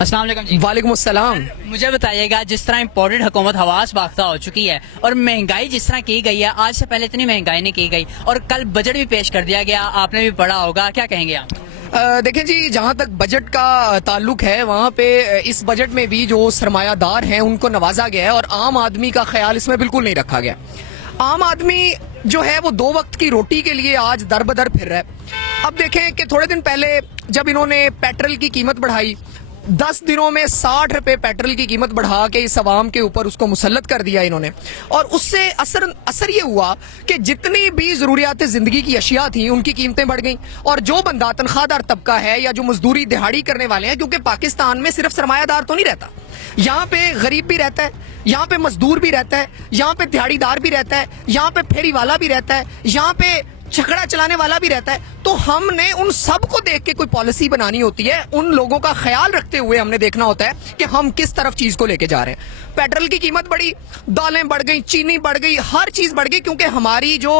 السلام علیکم جی. وعلیکم السلام. مجھے بتائیے گا، جس طرح امپورٹڈ حکومت حواس باختہ ہو چکی ہے اور مہنگائی جس طرح کی گئی ہے، آج سے پہلے اتنی مہنگائی نہیں کی گئی، اور کل بجٹ بھی پیش کر دیا گیا، آپ نے بھی پڑھا ہوگا، کیا کہیں گے آپ؟ دیکھیں جی، جہاں تک بجٹ کا تعلق ہے وہاں پہ اس بجٹ میں بھی جو سرمایہ دار ہیں ان کو نوازا گیا ہے اور عام آدمی کا خیال اس میں بالکل نہیں رکھا گیا. عام آدمی جو ہے وہ 2 وقت کی روٹی کے لیے آج در بدر پھر رہا ہے. اب دیکھیں کہ تھوڑے دن پہلے جب انہوں نے پیٹرول کی قیمت بڑھائی، 10 دنوں میں 60 روپے پیٹرول کی قیمت بڑھا کے اس عوام کے اوپر اس کو مسلط کر دیا انہوں نے، اور اس سے اثر یہ ہوا کہ جتنی بھی ضروریات زندگی کی اشیاء تھیں ان کی قیمتیں بڑھ گئیں. اور جو بندہ تنخواہ دار طبقہ ہے یا جو مزدوری دہاڑی کرنے والے ہیں، کیونکہ پاکستان میں صرف سرمایہ دار تو نہیں رہتا، یہاں پہ غریب بھی رہتا ہے، یہاں پہ مزدور بھی رہتا ہے، یہاں پہ دہاڑی دار بھی رہتا ہے، یہاں پہ پھیری والا بھی رہتا ہے، یہاں پہ چھکڑا چلانے والا بھی رہتا ہے. تو ہم نے ان سب کو دیکھ کے کوئی پالیسی بنانی ہوتی ہے، ان لوگوں کا خیال رکھتے ہوئے ہم نے دیکھنا ہوتا ہے کہ ہم کس طرف چیز کو لے کے جا رہے ہیں. پیٹرول کی قیمت بڑھی، دالیں بڑھ گئی، چینی بڑھ گئی، ہر چیز بڑھ گئی، کیونکہ ہماری جو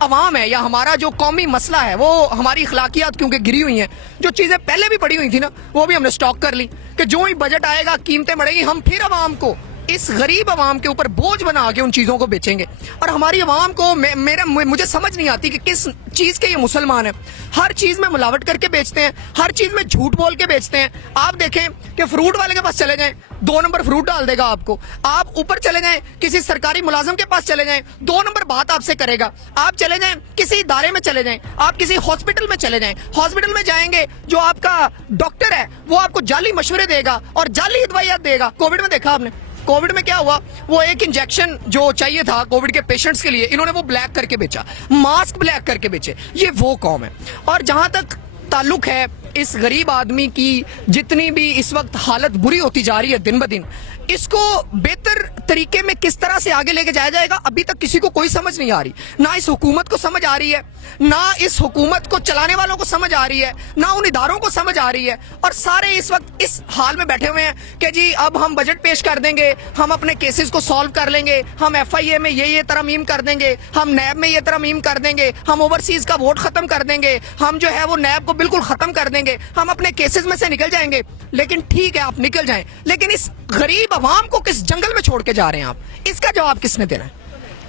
عوام ہے یا ہمارا جو قومی مسئلہ ہے وہ ہماری اخلاقیات کیونکہ گری ہوئی ہیں. جو چیزیں پہلے بھی پڑی ہوئی تھی نا وہ بھی ہم نے سٹاک کر لی کہ جو ہی بجٹ آئے گا قیمتیں بڑھیں گی، ہم پھر عوام کو، اس غریب عوام کے اوپر بوجھ بنا کے ان چیزوں کو بیچیں گے. اور ہماری عوام کو مجھے سمجھ نہیں آتی کہ کس چیز کے یہ مسلمان ہیں. ہر چیز میں ملاوٹ کر کے بیچتے ہیں، ہر چیز میں جھوٹ بول کے بیچتے ہیں. آپ دیکھیں کہ فروٹ والے کے پاس چلے جائیں، 2 نمبر فروٹ ڈال دے گا آپ کو. آپ اوپر چلے جائیں کسی سرکاری ملازم کے پاس چلے جائیں، 2 نمبر بات آپ سے کرے گا. آپ چلے جائیں کسی ادارے میں چلے جائیں، آپ کسی ہاسپٹل میں چلے جائیں، ہاسپٹل میں جائیں گے جو آپ کا ڈاکٹر ہے وہ آپ کو جعلی مشورے دے گا اور جعلی ادویات دے گا. کووڈ میں دیکھا آپ نے، کووڈ میں کیا ہوا، وہ ایک انجیکشن جو چاہیے تھا کووڈ کے پیشنٹس کے لیے، انہوں نے وہ بلیک کر کے بیچا، ماسک بلیک کر کے بیچے. یہ وہ قوم ہے. اور جہاں تک تعلق ہے اس غریب آدمی کی، جتنی بھی اس وقت حالت بری ہوتی جا رہی ہے دن بدن، اس کو بہتر طریقے میں کس طرح سے آگے لے کے جایا جائے گا ابھی تک کسی کو کوئی سمجھ نہیں آ رہی. نہ اس حکومت کو سمجھ آ رہی ہے، نہ اس حکومت کو چلانے والوں کو سمجھ آ رہی ہے، نہ ان اداروں کو سمجھ آ رہی ہے. اور سارے اس وقت اس حال میں بیٹھے ہوئے ہیں کہ جی اب ہم بجٹ پیش کر دیں گے، ہم اپنے کیسز کو سالو کر لیں گے، ہم FIA میں یہ ترمیم کر دیں گے، ہم نیب میں یہ ترمیم کر دیں گے، ہم اوورسیز کا ووٹ ختم کر دیں گے، ہم جو ہے وہ نیب کو بالکل ختم کر دیں گے، ہم اپنے کیسز میں سے نکل جائیں گے. لیکن ٹھیک ہے آپ نکل جائیں، لیکن اس غریب عوام کو کس جنگل میں چھوڑ کے جا رہے ہیں آپ؟ اس کا جواب کس نے دینا ہے؟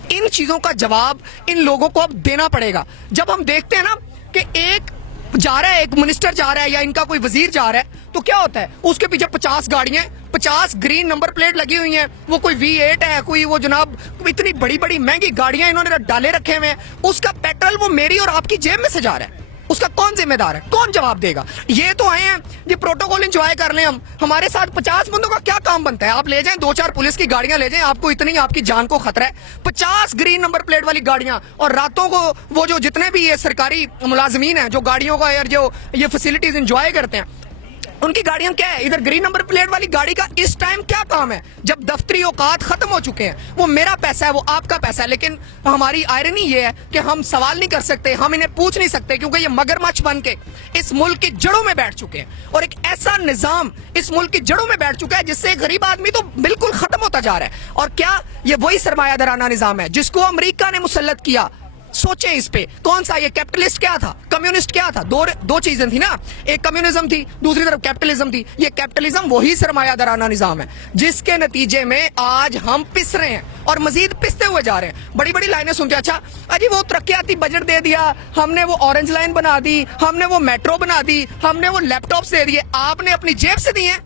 ان چیزوں کا جواب ان لوگوں کو اب دینا پڑے گا. جب ہم دیکھتے ہیں نا کہ ایک جا رہا ہے، ایک منسٹر جا رہا ہے یا ان کا کوئی وزیر جا رہا ہے، تو کیا ہوتا ہے اس کے پیچھے 50 گاڑیاں، 50 گرین نمبر پلیٹ لگی ہوئی ہیں، وہ کوئی V8 ہے، کوئی وہ جناب اتنی بڑی بڑی مہنگی گاڑیاں انہوں نے ڈالے رکھے ہوئے ہیں. اس کا پیٹرول وہ میری اور آپ کی جیب میں سے جا رہا ہے، اس کا کون ذمہ دار ہے؟ کون جواب دے گا؟ یہ تو آئے ہیں یہ پروٹوکول انجوائے کر لیں. ہمارے ساتھ 50 بندوں کا کیا کام بنتا ہے؟ آپ لے جائیں 2-4 پولیس کی گاڑیاں لے جائیں، آپ کو اتنی آپ کی جان کو خطرہ ہے. 50 گرین نمبر پلیٹ والی گاڑیاں، اور راتوں کو وہ جو جتنے بھی یہ سرکاری ملازمین ہیں جو گاڑیوں کا جو یہ فیسلٹیز انجوائے کرتے ہیں، ان کی گاڑیاں کیا ہے؟ ادھر گرین نمبر پلیٹ والی گاڑی کا اس ٹائم کیا کام ہے جب دفتری اوقات ختم ہو چکے ہیں؟ وہ میرا پیسہ ہے، وہ آپ کا پیسہ ہے. لیکن ہماری آئرنی یہ ہے کہ ہم سوال نہیں کر سکتے، ہم انہیں پوچھ نہیں سکتے، کیونکہ یہ مگرمچھ بن کے اس ملک کی جڑوں میں بیٹھ چکے ہیں. اور ایک ایسا نظام اس ملک کی جڑوں میں بیٹھ چکا ہے جس سے غریب آدمی تو بالکل ختم ہوتا جا رہا ہے. اور کیا یہ وہی سرمایہ دارانہ نظام ہے جس کو امریکہ نے مسلط کیا؟ سوچیں اس پہ. کون سا یہ کیپٹلسٹ کیا تھا، کمیونسٹ کیا تھا؟ دو چیزیں تھی نا، ایک کمیونزم تھی، دوسری طرف کیپٹلزم تھی. یہ کیپٹلزم وہی سرمایہ دارانہ نظام ہے جس کے نتیجے میں آج ہم پس رہے ہیں اور مزید پستے ہوئے جا رہے ہیں. بڑی بڑی لائنیں سنتے، اچھا اجی وہ ترقیاتی بجٹ دے دیا ہم نے، وہ اورنج لائن بنا دی ہم نے، وہ میٹرو بنا دی ہم نے، وہ لیپ ٹاپس دے دیے. آپ نے اپنی جیب سے دیے ہیں.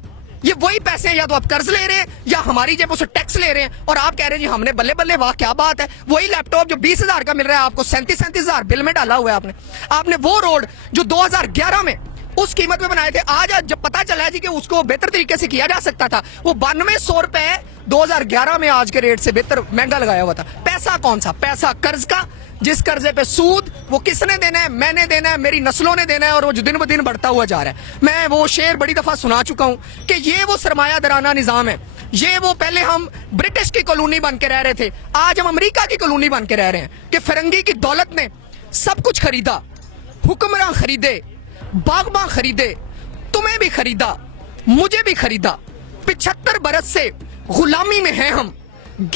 یہ وہی پیسے ہیں، یا تو آپ قرض لے رہے ہیں یا ہماری جیب سے ٹیکس لے رہے ہیں، اور آپ کہہ رہے ہیں جی ہم نے بلے بلے واہ کیا بات ہے. وہی لیپ ٹاپ جو 20,000 کا مل رہا ہے آپ کو 37,000 بل میں ڈالا ہوا ہے آپ نے وہ روڈ جو 2011 میں اس قیمت میں بنائے تھے، آج جب پتا چلا ہے جی کہ اس کو بہتر طریقے سے کیا جا سکتا تھا، وہ 9200 روپے 2011 میں آج کے ریٹ سے بہتر مہنگا لگایا ہوا تھا. پیسہ کون سا؟ پیسہ قرض کا، جس قرضے پہ سود وہ کس نے دینا ہے؟ میں نے دینا ہے، میری نسلوں نے دینا ہے، اور وہ جو دن بدن بڑھتا ہوا جا رہا ہے. میں وہ شعر بڑی دفعہ سنا چکا ہوں کہ یہ وہ سرمایہ دارانہ نظام ہے. یہ وہ پہلے ہم برٹش کی کالونی بن کے رہ رہے تھے، آج ہم امریکہ کی کالونی بن کے رہ رہے ہیں کہ فرنگی کی دولت نے سب کچھ خریدا. حکمراں خریدے، باغباں خریدے، تمہیں بھی خریدا، مجھے بھی خریدا. 75 برس سے غلامی میں ہیں ہم،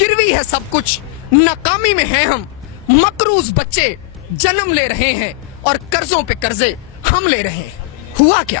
گروی ہے سب کچھ، ناکامی میں ہیں ہم. مقروض بچے جنم لے رہے ہیں اور قرضوں پہ قرضے ہم لے رہے ہیں. ہوا کیا؟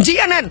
GNN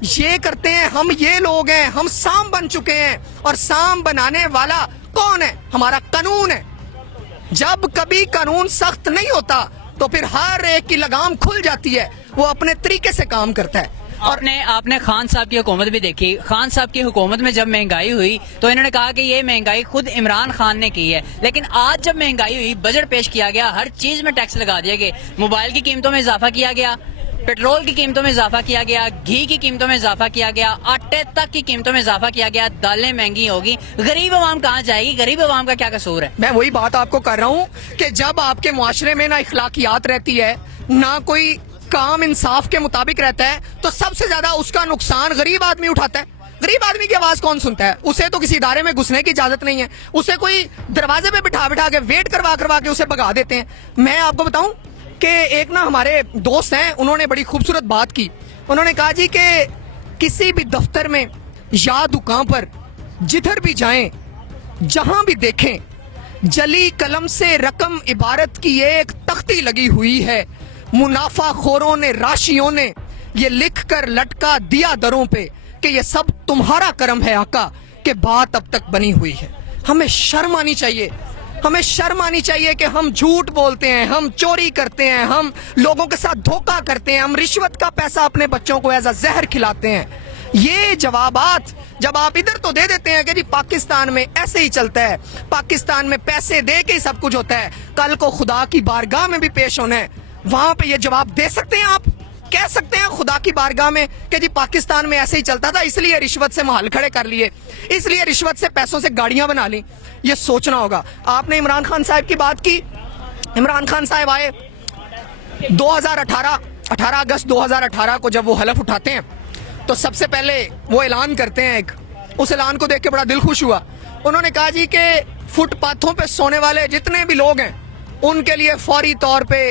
یہ کرتے ہیں, ہم یہ لوگ ہیں, ہم سام بن چکے ہیں. اور سام بنانے والا کون ہے؟ ہمارا قانون ہے. جب کبھی قانون سخت نہیں ہوتا تو پھر ہر ایک کی لگام کھل جاتی ہے, وہ اپنے طریقے سے کام کرتا ہے. اور آپ نے خان صاحب کی حکومت بھی دیکھی. خان صاحب کی حکومت میں جب مہنگائی ہوئی تو انہوں نے کہا کہ یہ مہنگائی خود عمران خان نے کی ہے, لیکن آج جب مہنگائی ہوئی, بجٹ پیش کیا گیا, ہر چیز میں ٹیکس لگا دیا گیا, موبائل کی قیمتوں میں اضافہ کیا گیا, پیٹرول کی قیمتوں میں اضافہ کیا گیا, گھی کی قیمتوں میں اضافہ کیا گیا, آٹے تک کی قیمتوں میں اضافہ کیا گیا, دالیں مہنگی ہوگی. غریب عوام کہاں جائے گی؟ غریب عوام کا کیا قصور ہے؟ میں وہی بات آپ کو کر رہا ہوں کہ جب آپ کے معاشرے میں نہ اخلاقیات رہتی ہے, نہ کوئی کام انصاف کے مطابق رہتا ہے, تو سب سے زیادہ اس کا نقصان غریب آدمی اٹھاتا ہے. غریب آدمی کی آواز کون سنتا ہے؟ اسے تو کسی ادارے میں گھسنے کی اجازت نہیں ہے, اسے کوئی دروازے پہ بٹھا کے ویٹ کروا کے اسے بھگا دیتے ہیں. میں آپ کو بتاؤں کہ ایک نا ہمارے دوست ہیں, انہوں نے بڑی خوبصورت بات کی. انہوں نے کہا جی کہ کسی بھی دفتر میں یا دکان پر جدھر بھی جائیں, جہاں بھی دیکھیں, جلی قلم سے رقم عبارت کی ایک تختی لگی ہوئی ہے. منافع خوروں نے, راشیوں نے یہ لکھ کر لٹکا دیا دروں پہ کہ یہ سب تمہارا کرم ہے آقا, کہ بات اب تک بنی ہوئی ہے. ہمیں شرم آنی چاہیے, ہمیں شرم آنی چاہیے کہ ہم جھوٹ بولتے ہیں, ہم چوری کرتے ہیں, ہم لوگوں کے ساتھ دھوکہ کرتے ہیں, ہم رشوت کا پیسہ اپنے بچوں کو ایسا زہر کھلاتے ہیں. یہ جوابات جب آپ ادھر تو دے دیتے ہیں کہ جی پاکستان میں ایسے ہی چلتا ہے, پاکستان میں پیسے دے کے ہی سب کچھ ہوتا ہے, کل کو خدا کی بارگاہ میں بھی پیش ہونا ہے, وہاں پہ یہ جواب دے سکتے ہیں آپ؟ کہہ سکتے ہیں خدا کی بارگاہ میں کہ جی پاکستان میں ایسے ہی چلتا تھا, اس لیے رشوت سے محل کھڑے کر لیے, اس لیے رشوت سے پیسوں سے گاڑیاں بنا لی. یہ سوچنا ہوگا. آپ نے عمران خان صاحب کی بات کی. عمران خان صاحب آئے 18 اگست 2018 کو, جب وہ حلف اٹھاتے ہیں تو سب سے پہلے وہ اعلان کرتے ہیں ایک. اس اعلان کو دیکھ کے بڑا دل خوش ہوا. انہوں نے کہا جی کہ فٹ پاتھوں پہ سونے والے جتنے بھی لوگ ہیں ان کے لیے فوری طور پہ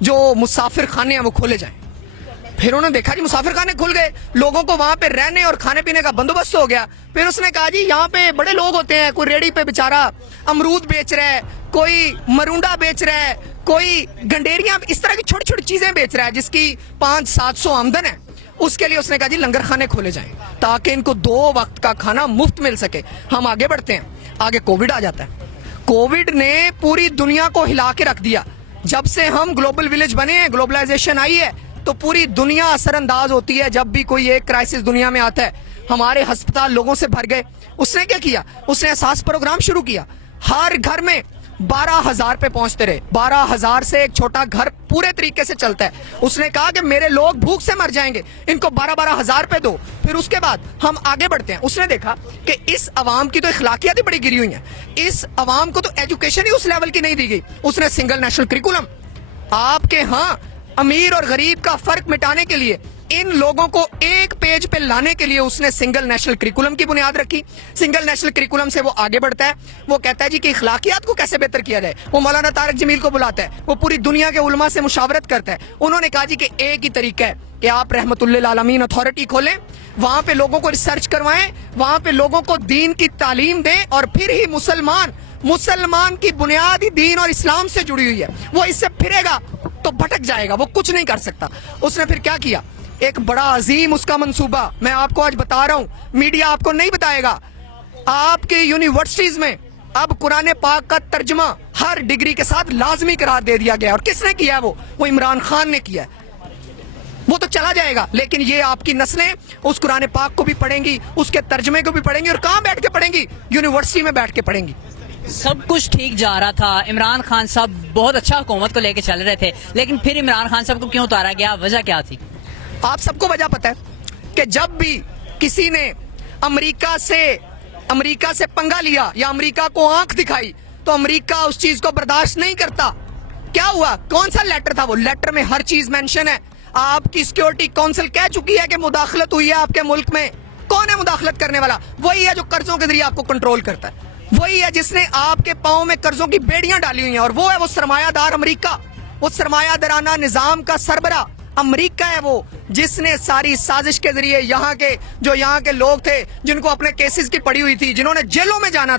جو مسافر خانے ہیں وہ کھولے جائیں. پھر انہوں نے دیکھا جی مسافر خانے کھل گئے, لوگوں کو وہاں پہ رہنے اور کھانے پینے کا بندوبست ہو گیا. پھر اس نے کہا جی یہاں پہ بڑے لوگ ہوتے ہیں, کوئی ریڑھی پہ بیچارہ امرود بیچ رہا ہے, کوئی مرونڈا بیچ رہا ہے, کوئی گنڈیریاں, اس طرح کی چھوٹی چھوٹی چیزیں بیچ رہا ہے جس کی 500-700 آمدن ہے. اس کے لیے اس نے کہا جی لنگر خانے کھولے جائیں تاکہ ان کو 2 وقت کا کھانا مفت مل سکے. ہم آگے بڑھتے ہیں, آگے کووڈ آ جاتا ہے. کووڈ نے پوری دنیا کو ہلا کے رکھ دیا. جب سے ہم گلوبل ولیج بنے ہیں, گلوبلائزیشن آئی ہے, تو پوری دنیا اثر انداز ہوتی ہے جب بھی کوئی ایک کرائسس دنیا میں آتا ہے. ہمارے ہسپتال لوگوں سے بھر گئے. اس نے کیا کیا؟ اس نے احساس پروگرام شروع کیا. ہر گھر میں 12,000 پہ پہنچتے رہے. 12,000 سے ایک چھوٹا گھر پورے طریقے سے چلتا ہے. اس نے کہا کہ میرے لوگ بھوک سے مر جائیں گے, ان کو 12,000 پہ دو. پھر اس کے بعد ہم آگے بڑھتے ہیں. اس نے دیکھا کہ اس عوام کی تو اخلاقیات ہی بڑی گری ہوئی ہیں, اس عوام کو تو ایجوکیشن ہی اس لیول کی نہیں دی گئی. اس نے سنگل نیشنل کریکولم, آپ کے ہاں امیر اور غریب کا فرق مٹانے کے لیے, ان لوگوں کو ایک پیج پہ لانے کے لیے اس نے سنگل نیشنل کریکولم کی بنیاد رکھی. سنگل نیشنل کریکولم سے وہ آگے بڑھتا ہے. وہ کہتا ہے جی کہ اخلاقیات کو کیسے بہتر کیا جائے. وہ مولانا طارق جمیل کو بلاتا ہے, وہ پوری دنیا کے علماء سے مشاورت کرتا ہے. انہوں نے کہا جی کہ ایک ہی طریقہ ہے کہ آپ رحمت للعالمین اتھارٹی کھولیں, وہاں پہ لوگوں کو ریسرچ کروائیں, وہاں پہ لوگوں کو دین کی تعلیم دیں, اور پھر ہی مسلمان کی بنیاد ہی دین اور اسلام سے جڑی ہوئی ہے. وہ اس سے پھرے گا تو بھٹک جائے گا, وہ کچھ نہیں کر سکتا. اس نے پھر کیا کیا؟ ایک بڑا عظیم اس کا منصوبہ میں آپ کو آج بتا رہا ہوں, میڈیا آپ کو نہیں بتائے گا. آپ کے یونیورسٹیز میں اب قرآن پاک کا ترجمہ ہر ڈگری کے ساتھ لازمی قرار دے دیا گیا. اور کس نے کیا ہے؟ وہ عمران خان نے کیا ہے. وہ تو چلا جائے گا, لیکن یہ آپ کی نسلیں اس قرآن پاک کو بھی پڑھیں گی, اس کے ترجمے کو بھی پڑھیں گی. اور کہاں بیٹھ کے پڑھیں گی؟ یونیورسٹی میں بیٹھ کے پڑھیں گی. سب کچھ ٹھیک جا رہا تھا, عمران خان صاحب بہت اچھا حکومت کو لے کے چل رہے تھے, لیکن پھر عمران خان صاحب کو کیوں اتارا گیا؟ وجہ کیا تھی؟ آپ سب کو وجہ پتہ ہے کہ جب بھی کسی نے امریکہ سے پنگا لیا یا امریکہ کو آنکھ دکھائی تو امریکہ اس چیز کو برداشت نہیں کرتا. کیا ہوا؟ کون سا لیٹر تھا؟ وہ لیٹر میں ہر چیز مینشن ہے. آپ کی سیکیورٹی کونسل کہہ چکی ہے کہ مداخلت ہوئی ہے آپ کے ملک میں. کون ہے مداخلت کرنے والا؟ وہی ہے جو قرضوں کے ذریعے آپ کو کنٹرول کرتا ہے, وہی ہے جس نے آپ کے پاؤں میں قرضوں کی بیڑیاں ڈالی ہوئی ہیں, اور وہ ہے وہ سرمایہ دار امریکہ. وہ سرمایہ دارانہ نظام کا سربراہ امریکہ ہے, وہ جس نے ساری سازش کے ذریعے یہاں کے لوگ تھے جن کو اپنے کیسز کی پڑی ہوئی تھی, جنہوں نے جیلوں میں جانا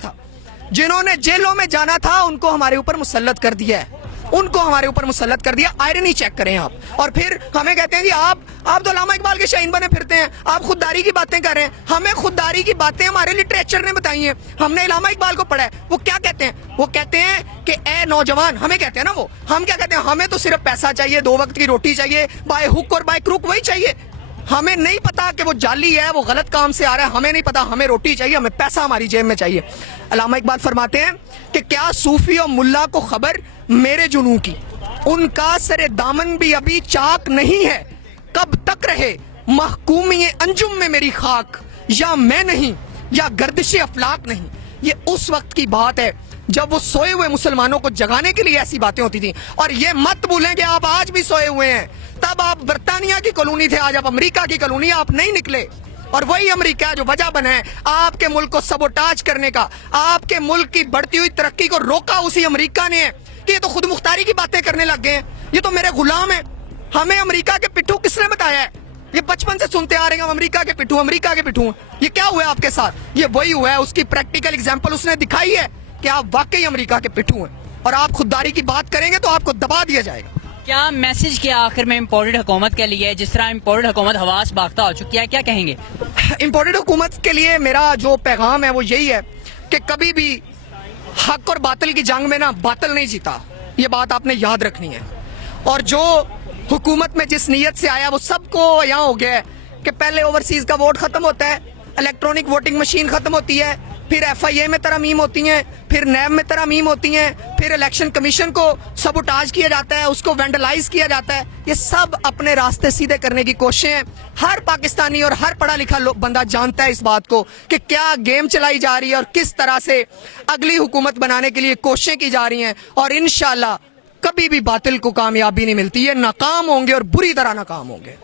تھا ان کو ہمارے اوپر مسلط کر دیا ہے. ان کو ہمارے اوپر مسلط کر دیا. آئرنی چیک کریں آپ. اور پھر ہمیں کہتے ہیں جی آپ تو علامہ اقبال کے شاہین بنے پھرتے ہیں, آپ خودداری کی باتیں کر رہے ہیں. ہمیں خودداری کی باتیں ہمارے لٹریچر نے بتائی ہیں, ہم نے علامہ اقبال کو پڑھا ہے. وہ کیا کہتے ہیں؟ وہ کہتے ہیں کہ اے نوجوان, ہمیں کہتے ہیں نا وہ, ہم کیا کہتے ہیں؟ ہمیں تو صرف پیسہ چاہیے, 2 وقت کی روٹی چاہیے, بائی ہک اور بائی کروک وہی چاہیے. ہمیں نہیں پتا کہ وہ جعلی ہے, وہ غلط کام سے آ رہا ہے, ہمیں نہیں پتا, ہمیں روٹی چاہیے, ہمیں پیسہ ہماری جیب میں چاہیے. علامہ اقبال فرماتے ہیں کہ کیا صوفی اور ملا کو خبر میرے جنوں کی, ان کا سر دامن بھی ابھی چاک نہیں ہے, کب تک رہے محکومی انجم میں میری خاک, یا میں نہیں یا گردش افلاک نہیں. یہ اس وقت کی بات ہے جب وہ سوئے ہوئے مسلمانوں کو جگانے کے لیے ایسی باتیں ہوتی تھیں. اور یہ مت بھولیں کہ آپ آج بھی سوئے ہوئے ہیں. تب آپ برطانیہ کی کالونی تھے, آج آپ امریکہ کی کالونی, آپ نہیں نکلے. اور وہی امریکہ جو وجہ بنا ہے آپ کے ملک کو سبوٹاج کرنے کا, آپ کے ملک کی بڑھتی ہوئی ترقی کو روکا اسی امریکہ نے ہے کہ یہ تو خود مختاری کی باتیں کرنے لگ گئے ہیں, یہ تو میرے غلام ہیں. ہمیں امریکہ کے پٹھو کس نے بتایا ہے؟ یہ بچپن سے سنتے آ رہے ہیں ہم امریکہ کے پٹھو, امریکہ کے پٹھو. یہ کیا ہوا ہے آپ کے ساتھ؟ یہ وہی ہوا ہے, اس کی پریکٹیکل ایگزامپل اس نے دکھائی ہے کہ آپ واقعی امریکہ کے پٹھو ہیں, اور آپ خودداری کی بات کریں گے تو آپ کو دبا دیا جائے گا. کیا میسج کیا آخر میں امپورٹڈ حکومت کے لیے, جس طرح امپورٹڈ حکومت حواس باختہ ہو چکی ہے, کیا کہیں گے؟ امپورٹڈ حکومت کے لیے میرا جو پیغام ہے وہ یہی ہے کہ کبھی بھی حق اور باطل کی جنگ میں نا باطل نہیں جیتا, یہ بات آپ نے یاد رکھنی ہے. اور جو حکومت میں جس نیت سے آیا وہ سب کو یہاں ہو گیا ہے کہ پہلے اوورسیز کا ووٹ ختم ہوتا ہے, الیکٹرانک ووٹنگ مشین ختم ہوتی ہے, پھر ایف آئی اے میں ترامیم ہوتی ہیں, پھر نیب میں ترامیم ہوتی ہیں, پھر الیکشن کمیشن کو سبوٹاج کیا جاتا ہے, اس کو وینڈلائز کیا جاتا ہے. یہ سب اپنے راستے سیدھے کرنے کی کوششیں ہیں. ہر پاکستانی اور ہر پڑھا لکھا بندہ جانتا ہے اس بات کو کہ کیا گیم چلائی جا رہی ہے اور کس طرح سے اگلی حکومت بنانے کے لیے کوششیں کی جا رہی ہیں. اور انشاءاللہ کبھی بھی باطل کو کامیابی نہیں ملتی, یہ ناکام ہوں گے اور بری طرح ناکام ہوں گے.